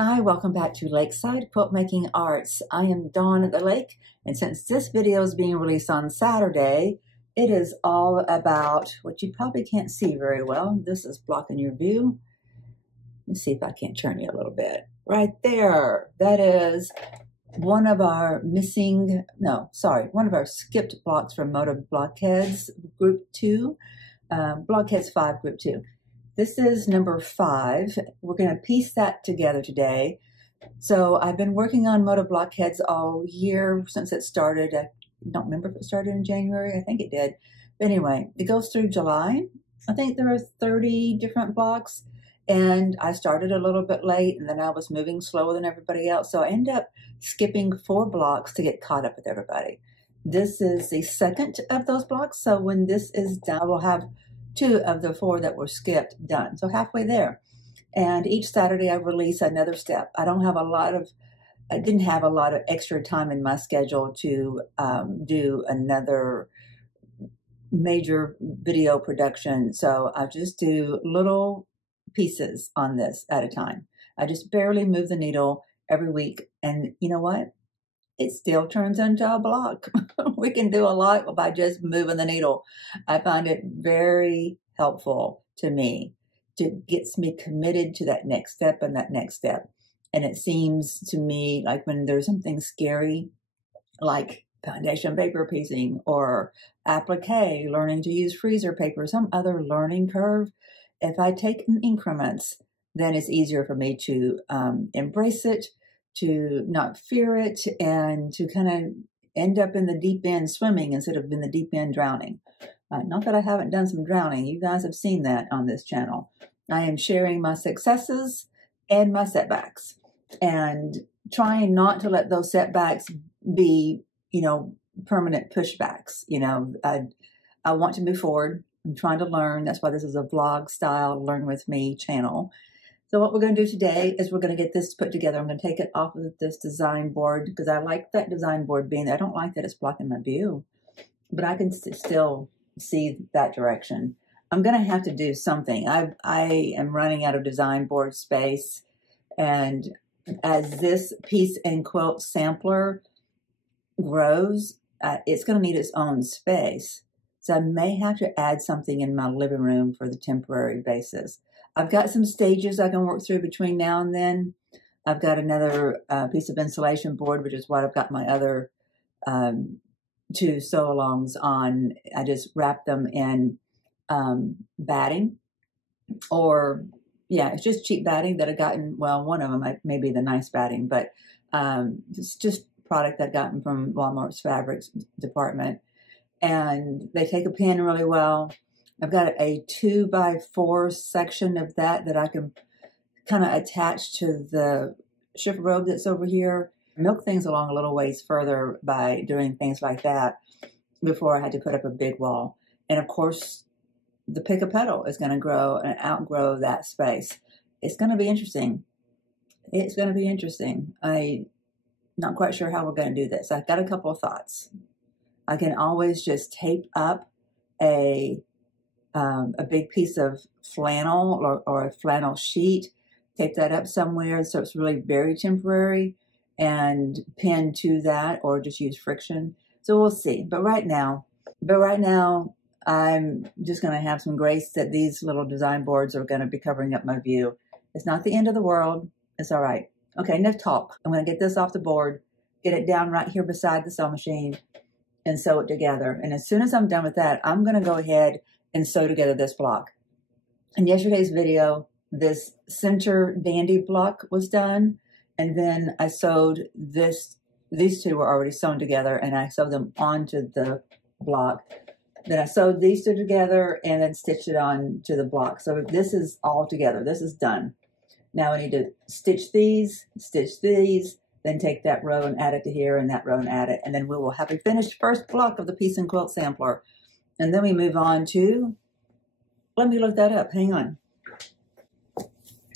Hi, welcome back to Lakeside Quilt Making Arts. I am Dawn at the lake, and since this video is being released on Saturday, it is all about what you probably can't see very well. This is blocking your view. Let's see if I can't turn you a little bit. Right there, that is one of our one of our skipped blocks from Moda Blockheads Group 2, Blockheads 5 Group 2. This is number 5. We're going to piece that together today. So I've been working on Moda Blockheads all year since it started. I don't remember if it started in January. I think it did. But anyway, it goes through July. I think there are 30 different blocks. And I started a little bit late, and then I was moving slower than everybody else. So I ended up skipping 4 blocks to get caught up with everybody. This is the second of those blocks. So when this is done, we'll have 2 of the 4 that were skipped done. So halfway there. And each Saturday I release another step. I didn't have a lot of extra time in my schedule to do another major video production. So I just do little pieces on this at a time. I just barely move the needle every week. And you know what? It still turns into a block. We can do a lot by just moving the needle. I find it very helpful to me. It gets me committed to that next step and that next step. And it seems to me like when there's something scary, like foundation paper piecing or applique, learning to use freezer paper, some other learning curve, if I take in increments, then it's easier for me to embrace it, to not fear it, and to kind of end up in the deep end swimming instead of in the deep end drowning. Not that I haven't done some drowning. You guys have seen that on this channel. I am sharing my successes and my setbacks and trying not to let those setbacks be, permanent pushbacks. I want to move forward. I'm trying to learn. That's why this is a vlog style Learn With Me channel. So what we're going to do today is we're going to get this put together. I'm going to take it off of this design board because I like that design board being there. I don't like that it's blocking my view, but I can still see that direction. I'm going to have to do something. I am running out of design board space, and as this piece and quilt sampler grows, it's going to need its own space. So I may have to add something in my living room for the temporary basis. I've got some stages I can work through between now and then. I've got another piece of insulation board, which is what I've got my other 2 sew-alongs on. I just wrap them in batting, or it's just cheap batting that I've gotten. Well, one of them may be the nice batting, but it's just product I've gotten from Walmart's fabrics department. And they take a pin really well. I've got a 2x4 section of that I can kind of attach to the shift robe that's over here. Milk things along a little ways further by doing things like that before I had to put up a big wall. And of course, the pick a petal is going to grow and outgrow that space. It's going to be interesting. It's going to be interesting. I'm not quite sure how we're going to do this. I've got a couple of thoughts. I can always just tape up a big piece of flannel or a flannel sheet, tape that up somewhere so it's really very temporary and pin to that, or just use friction. So we'll see. But right now, I'm just going to have some grace that these little design boards are going to be covering up my view. It's not the end of the world. It's all right. Okay, enough talk. I'm going to get this off the board, get it down right here beside the sewing machine, and sew it together. And as soon as I'm done with that, I'm going to go ahead and sew together this block. In yesterday's video, this center dandy block was done, and then I sewed these 2 were already sewn together, and I sewed them onto the block. Then I sewed these 2 together and then stitched it on to the block. So this is all together. This is done. Now I need to stitch these, then take that row and add it to here, and that row and add it, and then we will have a finished first block of the piece and quilt sampler. And then we move on to, let me look that up, hang on.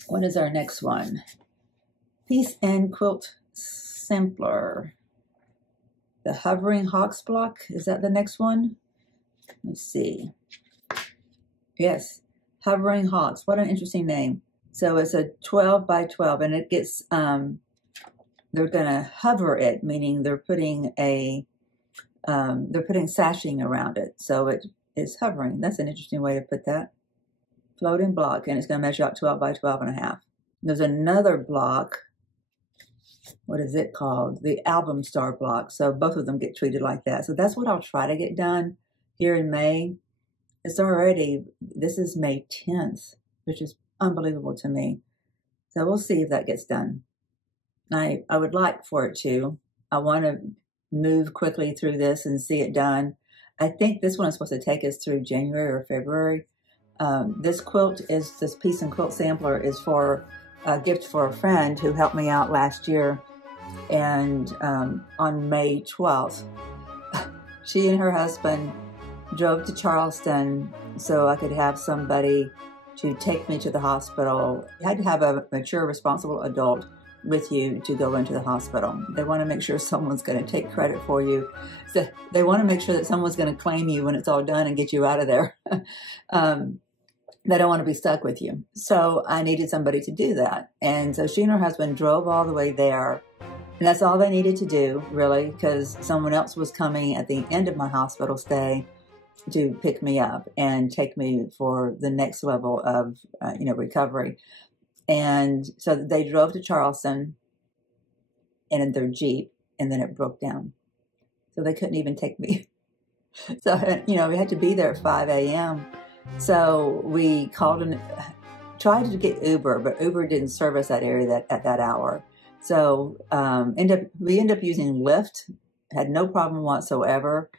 What is our next one? Piece and quilt sampler. The hovering hawks block, is that the next one? Let's see. Yes, hovering hawks, what an interesting name. So it's a 12 by 12, and it gets, they're going to hover it, meaning they're putting sashing around it. So it is hovering. That's an interesting way to put that. Floating block, and it's going to measure out 12 by 12 and a half. There's another block. What is it called? The album star block. So both of them get treated like that. So that's what I'll try to get done here in May. It's already, this is May 10th, which is unbelievable to me. So we'll see if that gets done. I would like for it to. I want to move quickly through this and see it done. I think this one is supposed to take us through January or February. This piece and quilt sampler is for a gift for a friend who helped me out last year. And on May 12th, she and her husband drove to Charleston so I could have somebody to take me to the hospital. You had to have a mature, responsible adult with you to go into the hospital. They want to make sure someone's going to take credit for you. So they want to make sure that someone's going to claim you when it's all done and get you out of there. They don't want to be stuck with you. So I needed somebody to do that. And so she and her husband drove all the way there. And that's all they needed to do, really, because someone else was coming at the end of my hospital stay to pick me up and take me for the next level of, recovery. And so they drove to Charleston in their Jeep, and then it broke down. So they couldn't even take me. So, we had to be there at 5 a.m. So we called and tried to get Uber, but Uber didn't service that area at that hour. So we ended up using Lyft. Had no problem whatsoever.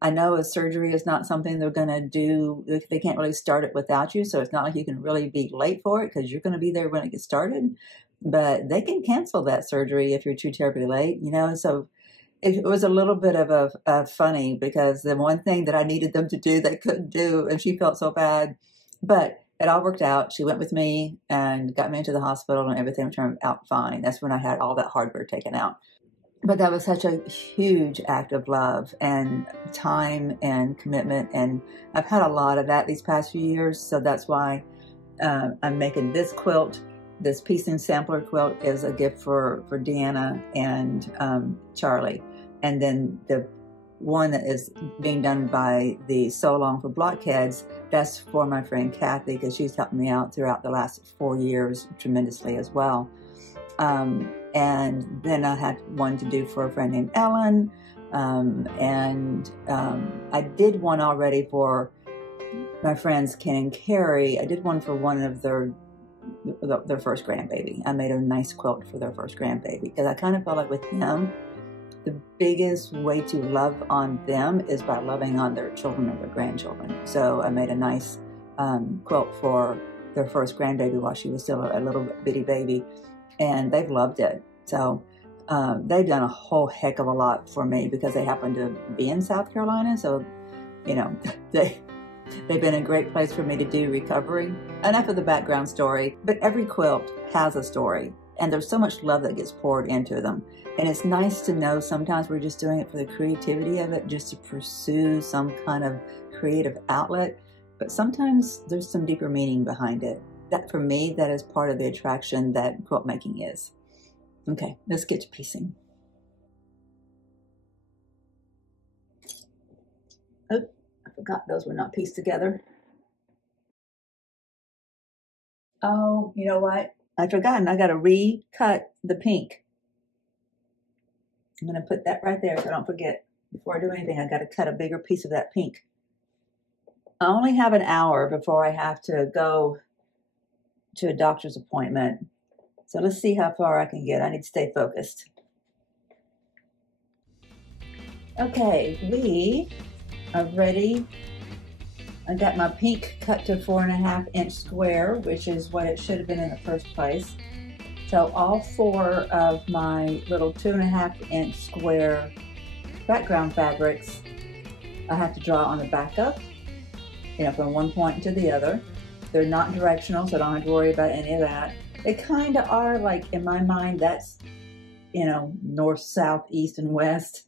I know a surgery is not something they're going to do. They can't really start it without you. So it's not like you can really be late for it because you're going to be there when it gets started. But they can cancel that surgery if you're too terribly late, So it was a little bit of a funny because the one thing that I needed them to do, they couldn't do. And she felt so bad. But it all worked out. She went with me and got me into the hospital and everything turned out fine. That's when I had all that hardware taken out. But that was such a huge act of love and time and commitment. And I've had a lot of that these past few years. So that's why I'm making this quilt. This piece and sampler quilt is a gift for Deanna and Charlie. And then the one that is being done by the So Long for Blockheads, that's for my friend Kathy, because she's helped me out throughout the last 4 years tremendously as well. And then I had one to do for a friend named Ellen. I did one already for my friends Ken and Carrie. I did one for one of their first grandbaby. I made a nice quilt for their first grandbaby because I kind of felt like with them, the biggest way to love on them is by loving on their children or their grandchildren. So I made a nice quilt for their first grandbaby while she was still a little bitty baby. And they've loved it. So they've done a whole heck of a lot for me because they happen to be in South Carolina. So, they've been a great place for me to do recovery. Enough of the background story, but every quilt has a story. And there's so much love that gets poured into them. And it's nice to know sometimes we're just doing it for the creativity of it, just to pursue some kind of creative outlet. But sometimes there's some deeper meaning behind it. That, for me, that is part of the attraction that quilt making is. Okay, let's get to piecing. Oh, I forgot those were not pieced together. Oh, you know what? I've forgotten. I got to recut the pink. I'm going to put that right there so I don't forget. Before I do anything, I got to cut a bigger piece of that pink. I only have an hour before I have to go to a doctor's appointment. So let's see how far I can get. I need to stay focused. Okay, we are ready. I got my pink cut to 4.5 inch square, which is what it should have been in the first place. So all 4 of my little 2.5 inch square background fabrics, I have to draw on the back up, from one point to the other. They're not directional, so I don't have to worry about any of that. They kind of are, like, in my mind, that's, north, south, east, and west,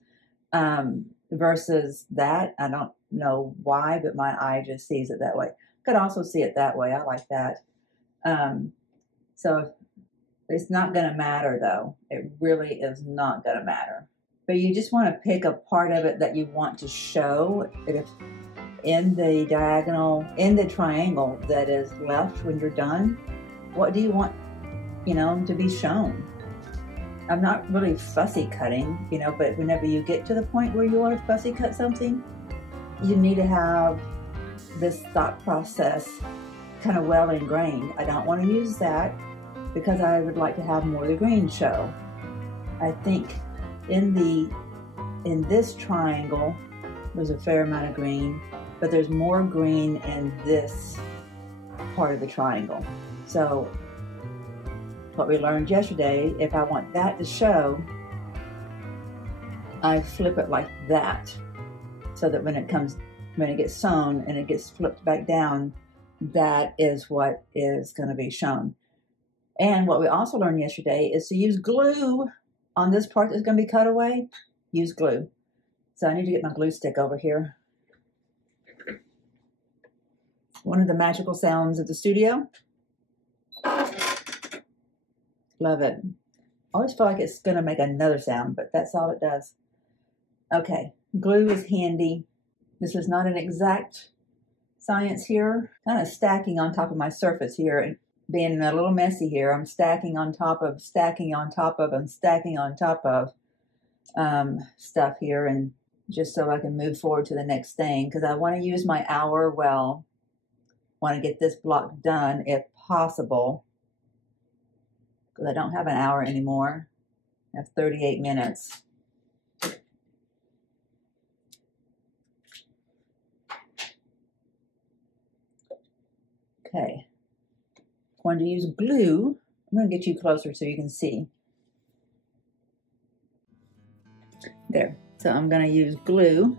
versus that. I don't know why, but my eye just sees it that way. Could also see it that way. I like that. So it's not going to matter though. It really is not going to matter. But you just want to pick a part of it that you want to show. If in the diagonal, in the triangle that is left when you're done, what do you want, you know, to be shown? I'm not really fussy cutting, you know, but whenever you get to the point where you want to fussy cut something, you need to have this thought process kind of well ingrained. I don't want to use that because I would like to have more of the green show. I think in this triangle, there's a fair amount of green, but there's more green in this part of the triangle. So what we learned yesterday, if I want that to show, I flip it like that, so that when it gets sewn and it gets flipped back down, that is what is going to be shown. And what we also learned yesterday is to use glue on this part that's going to be cut away. Use glue. So I need to get my glue stick over here. One of the magical sounds of the studio. Love it. I always feel like it's going to make another sound, but that's all it does. Okay, glue is handy. This is not an exact science here. Kind of stacking on top of my surface here and being a little messy here. I'm stacking on top of, stacking on top of, and stacking on top of stuff here, and just so I can move forward to the next thing, because I want to use my hour well. Want to get this block done if possible, because I don't have an hour anymore. I have 38 minutes. Okay, I'm going to use glue. I'm going to get you closer so you can see. There. So I'm going to use glue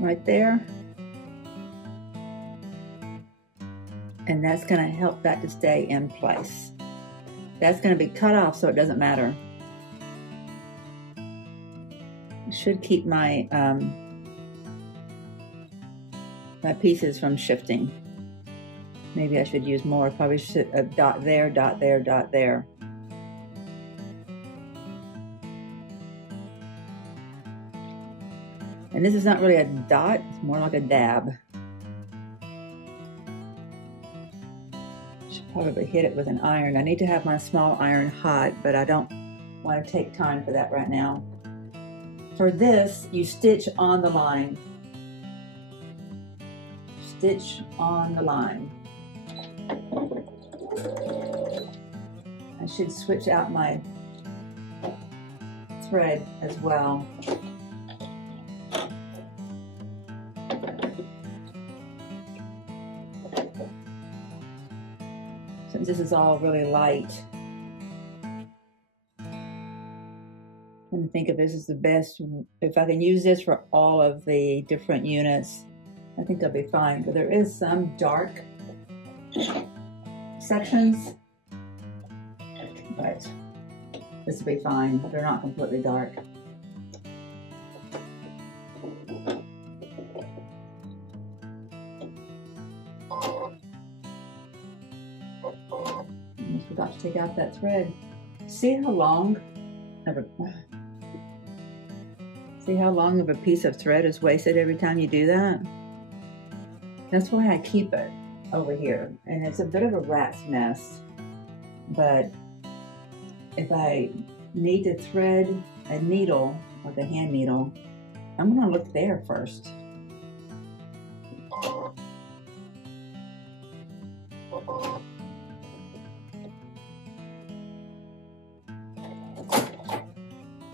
right there. And that's going to help that to stay in place. That's going to be cut off so it doesn't matter. I should keep my my pieces from shifting. Maybe I should use more. Probably should a dot there, dot there, dot there. And this is not really a dot, it's more like a dab. Should probably hit it with an iron. I need to have my small iron hot, but I don't want to take time for that right now. For this, you stitch on the line. Stitch on the line. I should switch out my thread as well. Since this is all really light, I'm going to think of this as the best. If I can use this for all of the different units, I think I'll be fine. But there is some dark sections, but this will be fine. They're not completely dark. Almost forgot to take out that thread. See how long of a piece of thread is wasted every time you do that? That's why I keep it over here. And it's a bit of a rat's nest, but if I need to thread a needle, like a hand needle, I'm gonna look there first.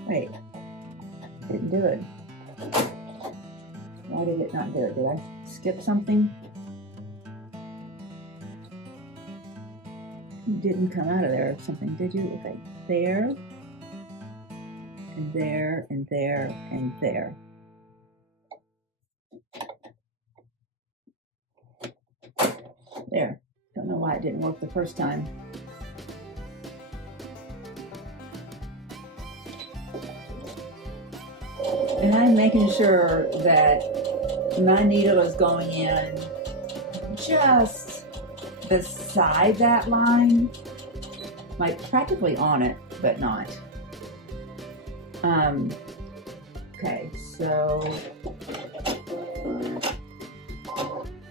Wait, didn't do it. Why did it not do it? Did I skip something? You didn't come out of there or something, did you? Okay, there, and there, and there, and there. There. Don't know why it didn't work the first time. And I'm making sure that my needle is going in just beside that line, like practically on it, but not. Okay, so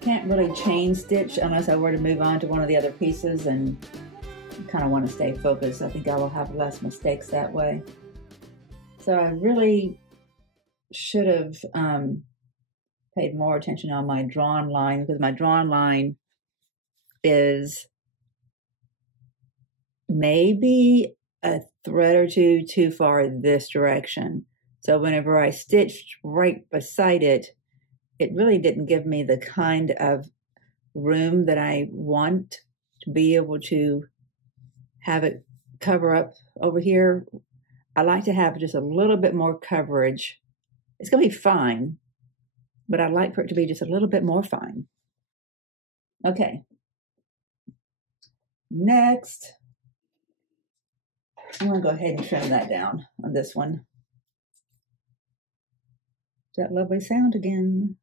can't really chain stitch unless I were to move on to one of the other pieces, and kind of want to stay focused. I think I will have less mistakes that way. So I really should have paid more attention on my drawn line, because my drawn line is maybe a thread or two too far this direction. So whenever I stitched right beside it, it really didn't give me the kind of room that I want to be able to have it cover up over here. I like to have just a little bit more coverage. It's going to be fine, but I'd like for it to be just a little bit more fine. Okay. Next, I'm going to go ahead and trim that down on this one. That lovely sound again.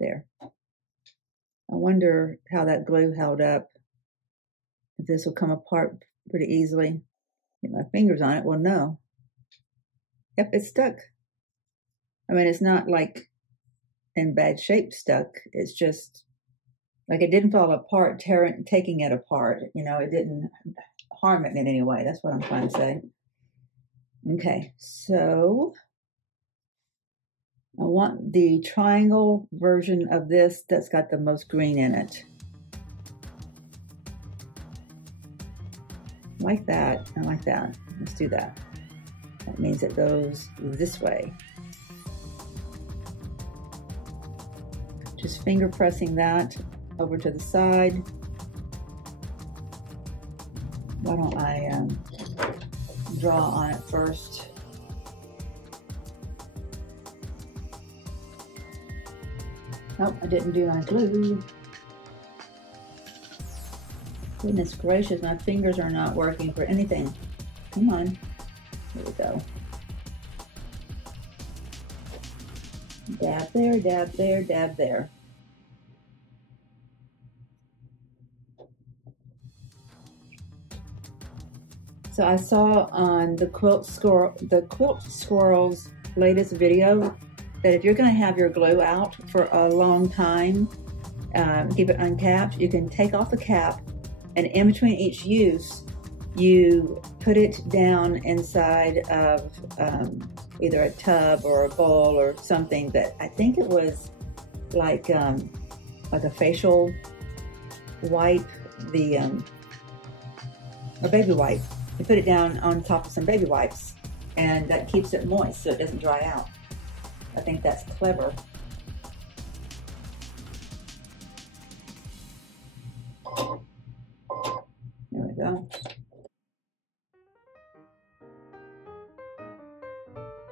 There. I wonder how that glue held up. If this will come apart pretty easily. Get my fingers on it, well, no. Yep, it's stuck. I mean, it's not like in bad shape stuck. It's just like it didn't fall apart, taking it apart. You know, it didn't harm it in any way. That's what I'm trying to say. Okay, so I want the triangle version of this that's got the most green in it. Like that, and like that. Let's do that. That means it goes this way. Just finger pressing that over to the side. Why don't I draw on it first? Nope, I didn't do my glue. Goodness gracious, my fingers are not working for anything. Come on. Here we go. Dab there, dab there, dab there. So I saw on the Quilt Squirrel's latest video that if you're going to have your glue out for a long time, keep it uncapped, you can take off the cap, and in between each use, you put it down inside of either a tub or a bowl or something that I think it was like a facial wipe, a baby wipe. You put it down on top of some baby wipes, and that keeps it moist so it doesn't dry out. I think that's clever. There we go.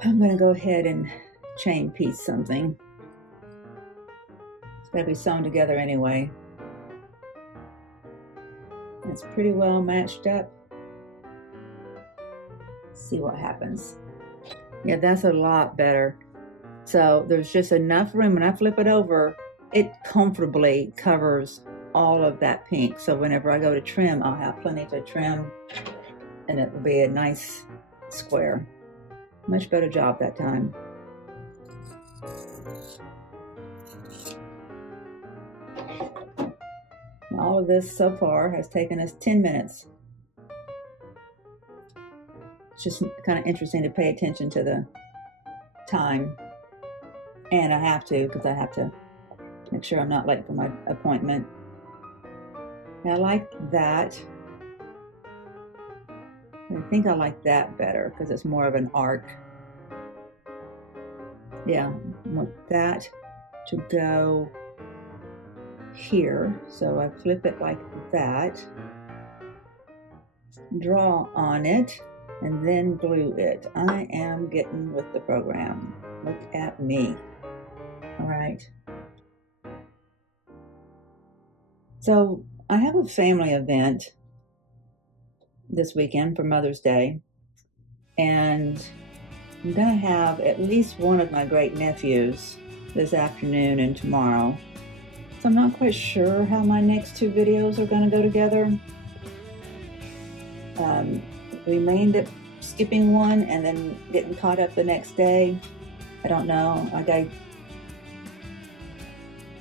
I'm going to go ahead and chain piece something. It's got to be sewn together anyway. That's pretty well matched up. Let's see what happens. Yeah, that's a lot better. So there's just enough room. When I flip it over, it comfortably covers all of that pink. So whenever I go to trim, I'll have plenty to trim, and it will be a nice square. Much better job that time. Now, all of this so far has taken us 10 minutes. It's just kind of interesting to pay attention to the time. And I have to, because I have to make sure I'm not late for my appointment. Now, I like that. I think I like that better because it's more of an arc. Yeah, I want that to go here. So I flip it like that, draw on it, and then glue it. I am getting with the program. Look at me. All right. So I have a family event this weekend for Mother's Day, and I'm gonna have at least one of my great nephews this afternoon and tomorrow. So I'm not quite sure how my next two videos are going to go together. We may end up skipping one and then getting caught up the next day. I don't know.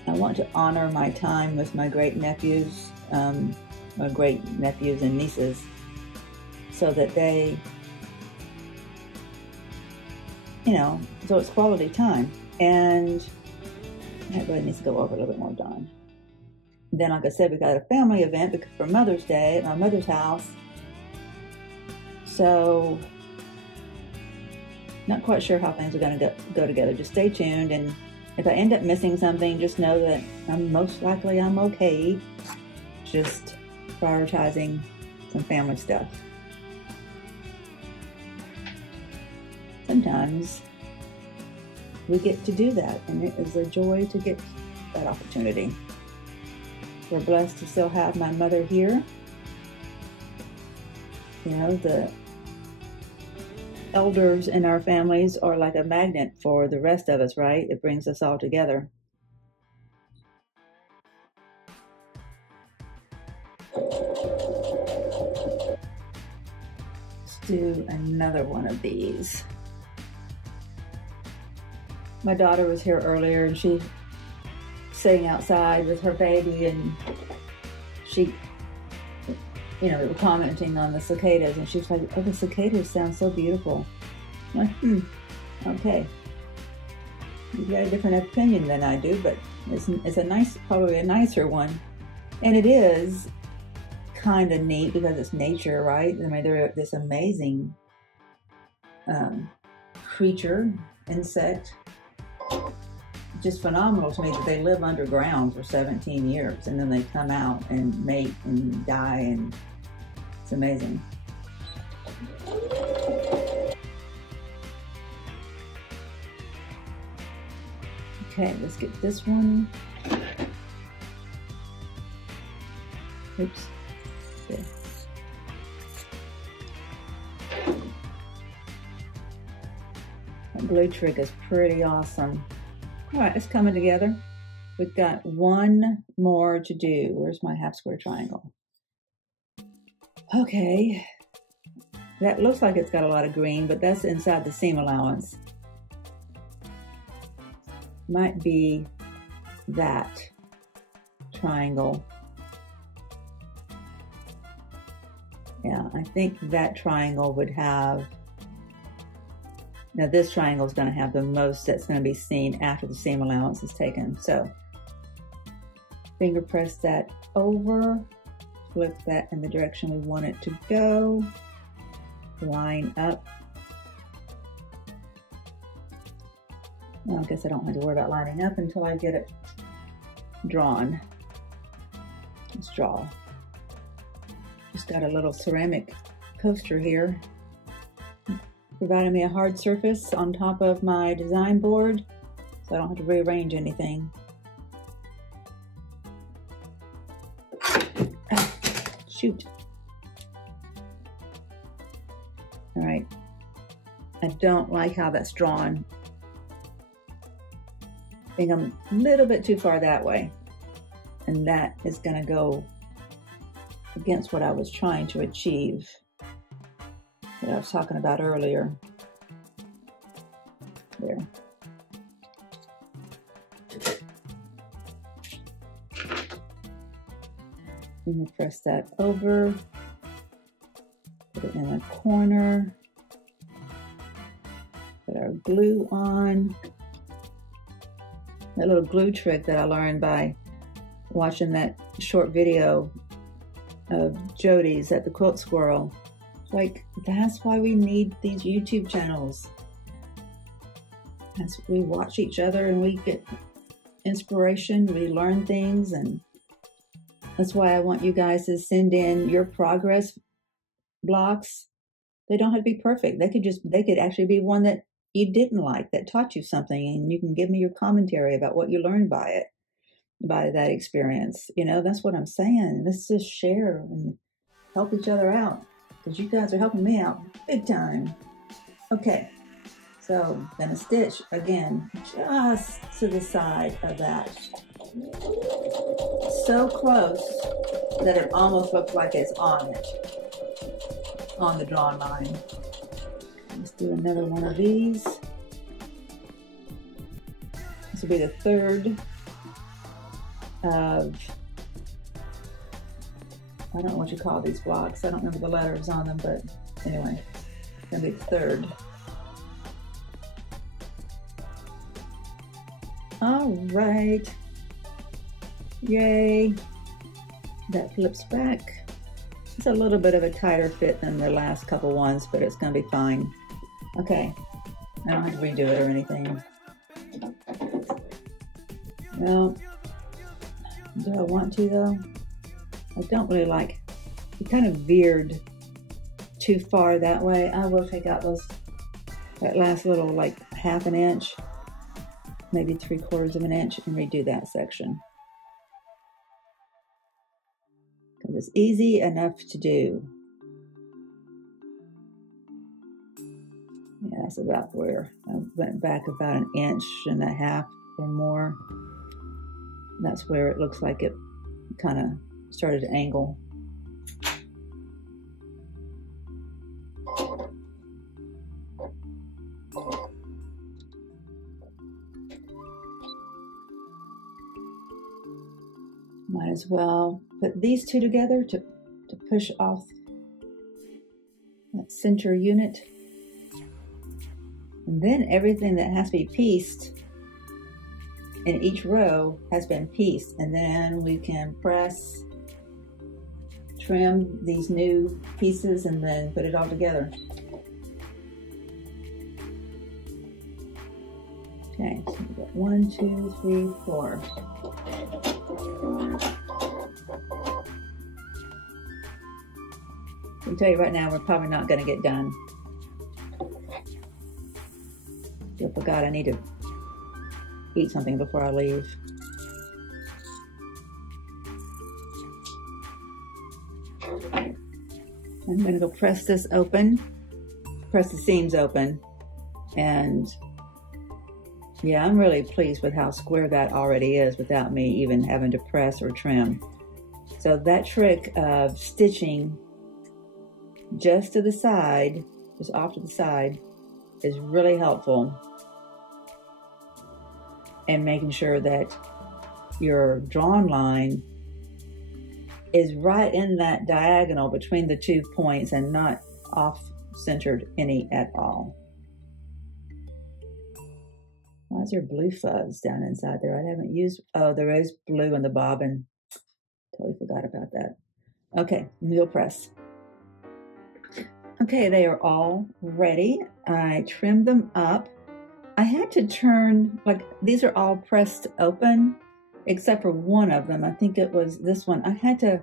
I want to honor my time with my great nephews and nieces, so that they, you know, so it's quality time. And that really needs to go over a little bit more, Dawn. Then, like I said, we got a family event for Mother's Day at my mother's house. So, not quite sure how things are going to go together. Just stay tuned, and if I end up missing something, just know that I'm okay. Just prioritizing some family stuff. Sometimes we get to do that, and it is a joy to get that opportunity. We're blessed to still have my mother here. You know, the elders in our families are like a magnet for the rest of us, right? It brings us all together. Let's do another one of these. My daughter was here earlier, and she sitting outside with her baby, and she, you know, we were commenting on the cicadas, and she was like, "Oh, the cicadas sound so beautiful." I'm like, okay. You've got a different opinion than I do, but it's a nice, probably a nicer one. And it is kind of neat because it's nature, right? I mean, they're this amazing creature, insect. Just phenomenal to me that they live underground for 17 years and then they come out and mate and die, and it's amazing. Okay, let's get this one. Oops. Okay. That glue trick is pretty awesome. All right, it's coming together. We've got one more to do. Where's my half square triangle? Okay, that looks like it's got a lot of green, but that's inside the seam allowance. Might be that triangle. Yeah, I think that triangle would have, now this triangle is going to have the most that's going to be seen after the seam allowance is taken. So finger press that over, flip that in the direction we want it to go, line up. Well, I guess I don't have to worry about lining up until I get it drawn. Let's draw. Just got a little ceramic coaster here, providing me a hard surface on top of my design board, so I don't have to rearrange anything. Ah, shoot. All right. I don't like how that's drawn. I think I'm a little bit too far that way, and that is going to go against what I was trying to achieve, that I was talking about earlier. There. I'm going to press that over, put it in a corner, put our glue on. That little glue trick that I learned by watching that short video of Jody's at the Quilt Squirrel. Like, that's why we need these YouTube channels. We watch each other and we get inspiration, we learn things, and that's why I want you guys to send in your progress blocks. They don't have to be perfect. They could actually be one that you didn't like, that taught you something, and you can give me your commentary about what you learned by that experience. You know, that's what I'm saying. Let's just share and help each other out, because you guys are helping me out big time. Okay, So I'm gonna stitch again, just to the side of that. So close that it almost looks like it's on it, on the drawn line. Let's do another one of these. This will be the third of, I don't know what you call these blocks. I don't remember the letters on them, but anyway, it's gonna be the third. All right, yay. That flips back. It's a little bit of a tighter fit than the last couple ones, but it's gonna be fine. Okay, I don't have to redo it or anything. Well, do I want to though? I don't really like, it kind of veered too far that way. I will take out that last little like ½ an inch, maybe 3/4 of an inch, and redo that section. It was easy enough to do. Yeah, that's about where I went back about 1.5 inches or more. That's where it looks like it kind of started to angle. Might as well put these two together to push off that center unit. And then everything that has to be pieced in each row has been pieced, and then we can press, trim these new pieces, and then put it all together. Okay, so we've got 1, 2, 3, 4. I can tell you right now, we're probably not going to get done. I forgot I need to eat something before I leave. I'm going to go press this open, press the seams open, and yeah, I'm really pleased with how square that already is without me even having to press or trim. So that trick of stitching just to the side, just off to the side, is really helpful in making sure that your drawn line is right in that diagonal between the 2 points and not off-centered any at all. Why is there blue fuzz down inside there? I haven't used, oh, there is blue in the bobbin. Totally forgot about that. Okay, needle press. Okay, they are all ready. I trimmed them up. I had to turn, like, these are all pressed open, except for one of them. I think it was this one. I had to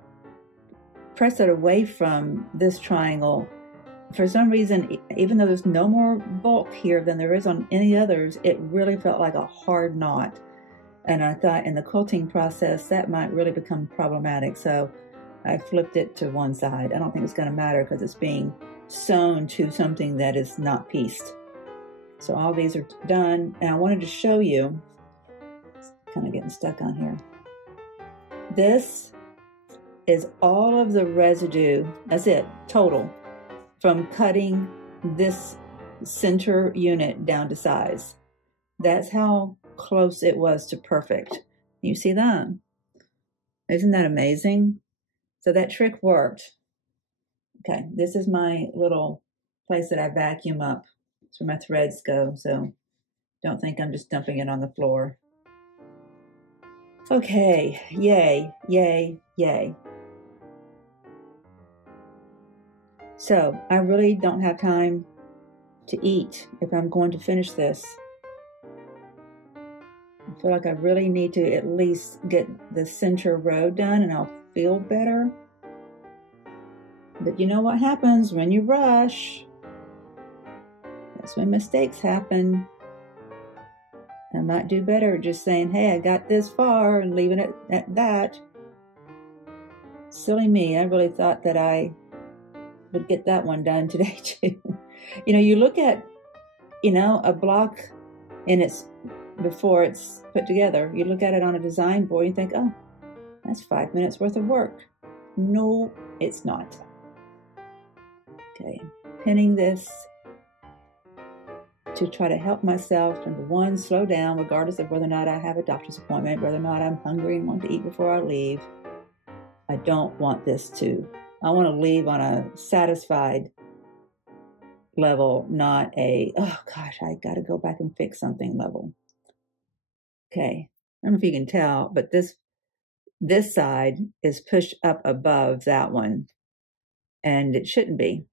press it away from this triangle. For some reason, even though there's no more bulk here than there is on any others, it really felt like a hard knot. And I thought in the quilting process, that might really become problematic. So I flipped it to one side. I don't think it's going to matter because it's being sewn to something that is not pieced. So all these are done, and I wanted to show you, it's kind of getting stuck on here. This is all of the residue, that's it, total, from cutting this center unit down to size. That's how close it was to perfect. You see that? Isn't that amazing? So that trick worked. Okay, this is my little place that I vacuum up. It's where my threads go, so don't think I'm just dumping it on the floor. Okay, yay, yay, yay. So I really don't have time to eat if I'm going to finish this. I feel like I really need to at least get the center row done and I'll feel better. But you know what happens when you rush? That's when mistakes happen. I might do better just saying, hey, I got this far and leaving it at that. Silly me, I really thought that I would get that one done today too. You know, you look at you know, a block in its, before it's put together. You look at it on a design board, you think, oh, that's 5 minutes worth of work. No, it's not. Okay, pinning this to try to help myself, number one, slow down, regardless of whether or not I have a doctor's appointment, whether or not I'm hungry and want to eat before I leave. I don't want this to, I want to leave on a satisfied level, not a, oh gosh, I got to go back and fix something level. Okay, I don't know if you can tell, but this side is pushed up above that one, and it shouldn't be,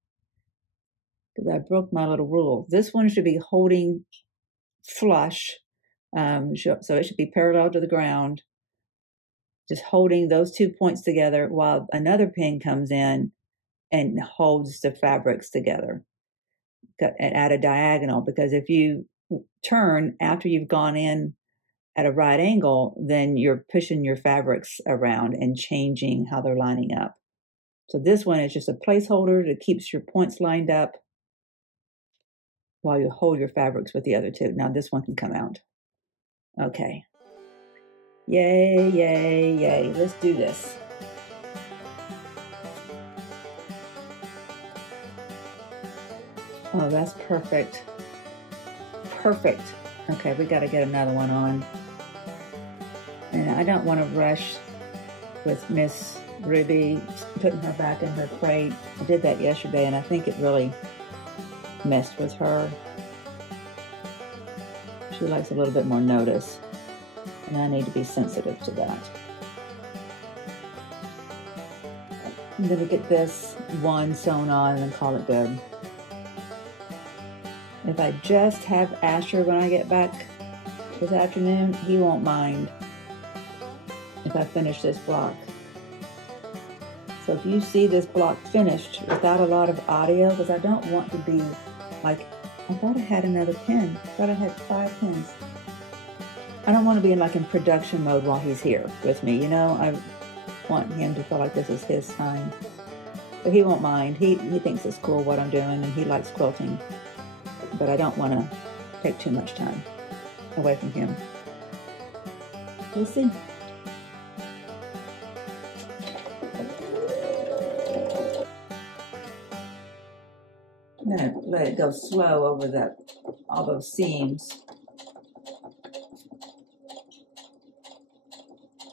because I broke my little rule. This one should be holding flush, so it should be parallel to the ground, just holding those 2 points together while another pin comes in and holds the fabrics together at a diagonal. Because if you turn after you've gone in at a right angle, then you're pushing your fabrics around and changing how they're lining up. So this one is just a placeholder that keeps your points lined up while you hold your fabrics with the other two. Now this one can come out. Okay. Yay, yay, yay. Let's do this. Oh, that's perfect. Perfect. Okay, we got to get another one on. And I don't want to rush with Miss Ruby, putting her back in her crate. I did that yesterday, and I think it really messed with her. She likes a little bit more notice, and I need to be sensitive to that. I'm going to get this one sewn on and call it good. If I just have Asher when I get back this afternoon, he won't mind if I finish this block. So if you see this block finished without a lot of audio, because I don't want to be like, I thought I had another pin. I thought I had 5 pins. I don't want to be in production mode while he's here with me, you know? I want him to feel like this is his time. But he won't mind. He thinks it's cool what I'm doing, and he likes quilting. But I don't want to take too much time away from him. We'll see. I'm going to let it go slow over all those seams.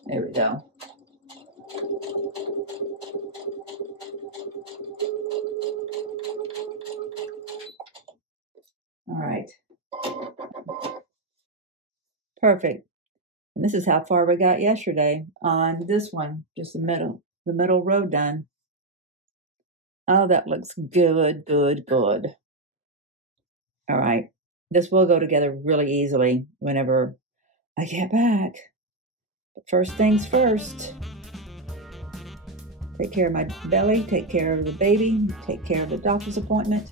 There we go. All right. Perfect. And this is how far we got yesterday on this one, just the middle row done. Oh, that looks good, good, good. All right. This will go together really easily whenever I get back. But first things first. Take care of my belly, take care of the baby, take care of the doctor's appointment,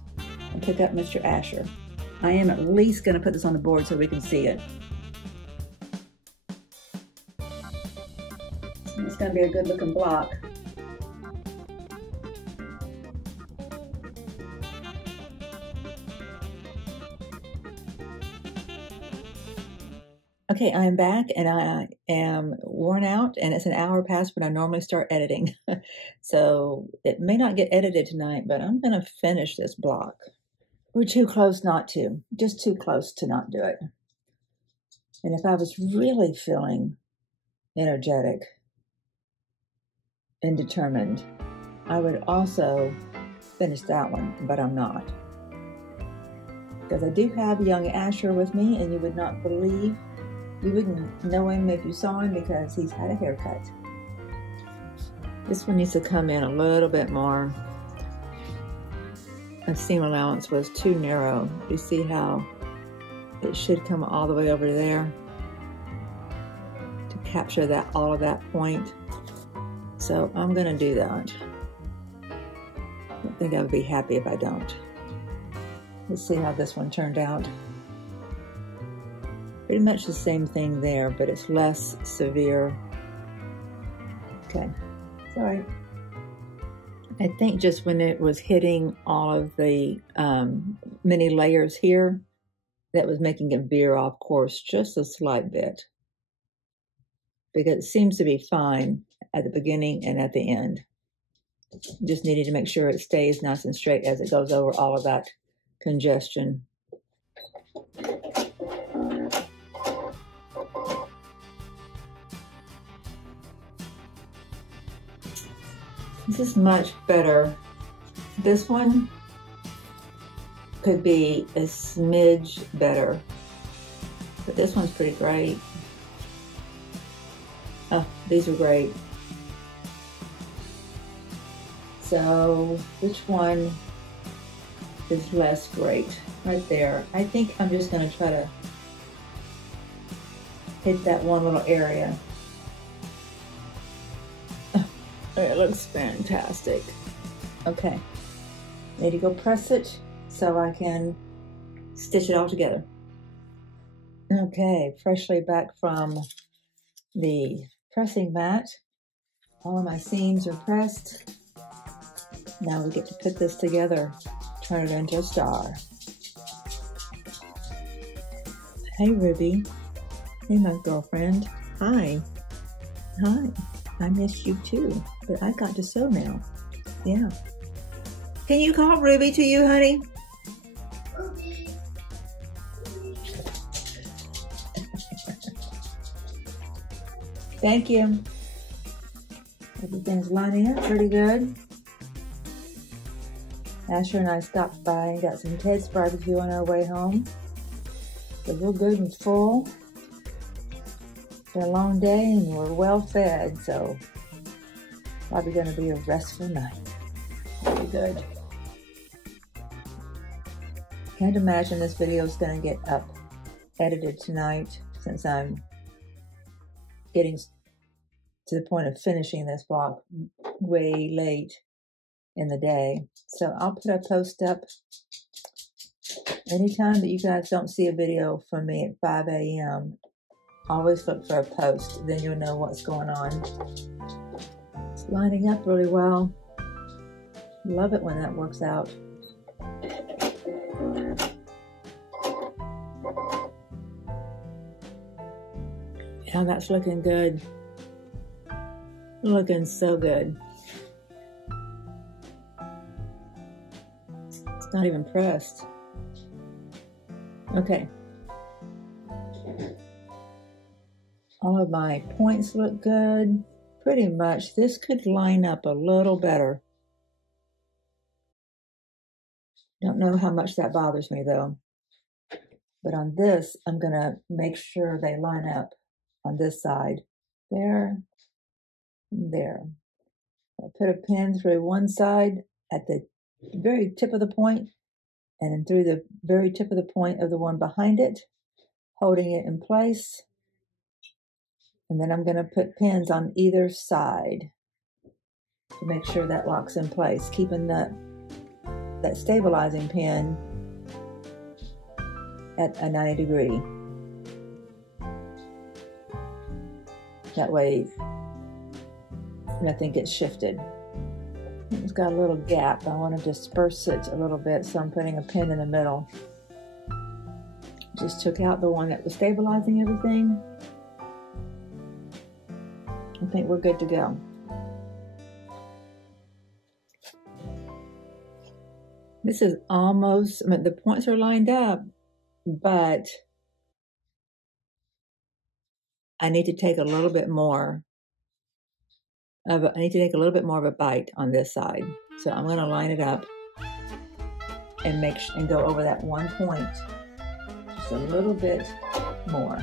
and pick up Mr. Asher. I am at least going to put this on the board so we can see it. It's going to be a good looking block. Okay, I'm back and I am worn out, and it's an hour past when I normally start editing. So it may not get edited tonight, but I'm going to finish this block. We're too close not to, just too close to not do it. And if I was really feeling energetic and determined, I would also finish that one, but I'm not. Because I do have young Asher with me, and you would not believe, you wouldn't know him if you saw him because he's had a haircut. This one needs to come in a little bit more. The seam allowance was too narrow. You see how it should come all the way over there to capture that, all of that point. So I'm gonna do that. I don't think I would be happy if I don't. Let's see how this one turned out. Pretty much the same thing there, but it's less severe. Okay, it's all right. I think just when it was hitting all of the many layers here, that was making it veer off course just a slight bit, because it seems to be fine at the beginning and at the end. Just needed to make sure it stays nice and straight as it goes over all of that congestion. This is much better. This one could be a smidge better, but this one's pretty great. Oh, these are great. So which one is less great? Right there. I think I'm just going to try to hit that one little area. Oh, it looks fantastic. Okay, need to go press it so I can stitch it all together. Okay, freshly back from the pressing mat. All of my seams are pressed. Now we get to put this together, turn it into a star. Hey Ruby, hey my girlfriend, hi. Hi, I missed you too, but I got to sew now, yeah. Can you call Ruby to you, honey? Ruby. Thank you. Everything's lining up pretty good. Asher and I stopped by and got some Ted's barbecue on our way home. So we're good and full. It's been a long day and we're well fed, so probably gonna be a restful night. Pretty good. Can't imagine this video is gonna get up edited tonight, since I'm getting to the point of finishing this vlog way late in the day. So I'll put a post up anytime that you guys don't see a video from me at 5 a.m. Always look for a post, then you'll know what's going on. It's lining up really well. Love it when that works out. Yeah, that's looking good. Looking so good. It's not even pressed. Okay. All of my points look good. Pretty much. This could line up a little better. Don't know how much that bothers me though. But on this, I'm gonna make sure they line up on this side. There, there. I'll put a pin through one side at the very tip of the point, and then through the very tip of the point of the one behind it, holding it in place. And then I'm going to put pins on either side to make sure that locks in place, keeping that stabilizing pin at a 90 degree. That way nothing gets shifted. It's got a little gap. I want to disperse it a little bit, so I'm putting a pin in the middle. Just took out the one that was stabilizing everything. I think we're good to go. This is almost, I mean, the points are lined up, but I need to take a little bit more of a bite on this side. So I'm going to line it up and go over that one point just a little bit more.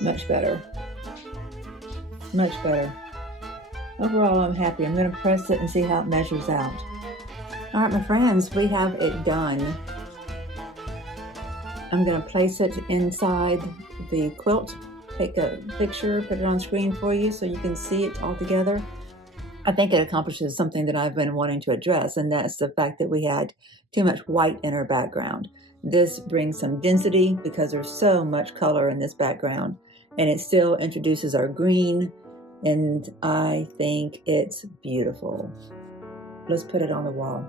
Much better. Much better. Overall, I'm happy. I'm going to press it and see how it measures out. All right, my friends, we have it done. I'm going to place it inside the quilt, take a picture, put it on screen for you so you can see it all together. I think it accomplishes something that I've been wanting to address, and that's the fact that we had too much white in our background. This brings some density because there's so much color in this background, and it still introduces our green, and I think it's beautiful. Let's put it on the wall.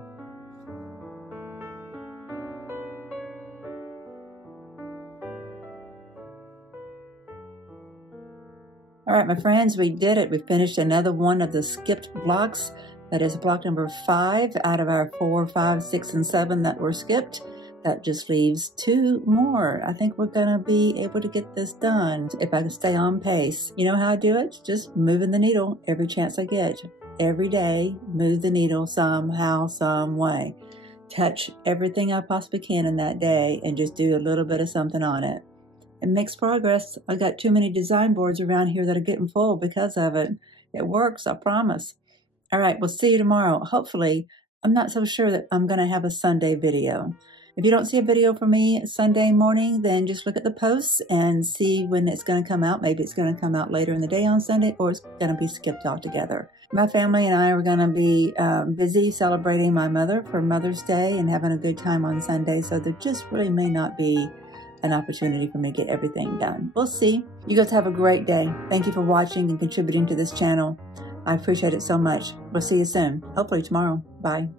All right, my friends, we did it. We finished another one of the skipped blocks. That is block number 5 out of our 4, 5, 6, and 7 that were skipped. That just leaves 2 more. I think we're gonna be able to get this done if I can stay on pace. You know how I do it? Just moving the needle every chance I get. Every day, move the needle somehow, some way. Touch everything I possibly can in that day and just do a little bit of something on it. It makes progress. I got too many design boards around here that are getting full because of it. It works, I promise. All right, we'll see you tomorrow. Hopefully, I'm not so sure that I'm gonna have a Sunday video. If you don't see a video from me Sunday morning, then just look at the posts and see when it's going to come out. Maybe it's going to come out later in the day on Sunday, or it's going to be skipped altogether. My family and I are going to be busy celebrating my mother for Mother's Day and having a good time on Sunday, so there just really may not be an opportunity for me to get everything done. We'll see. You guys have a great day. Thank you for watching and contributing to this channel. I appreciate it so much. We'll see you soon, hopefully tomorrow. Bye.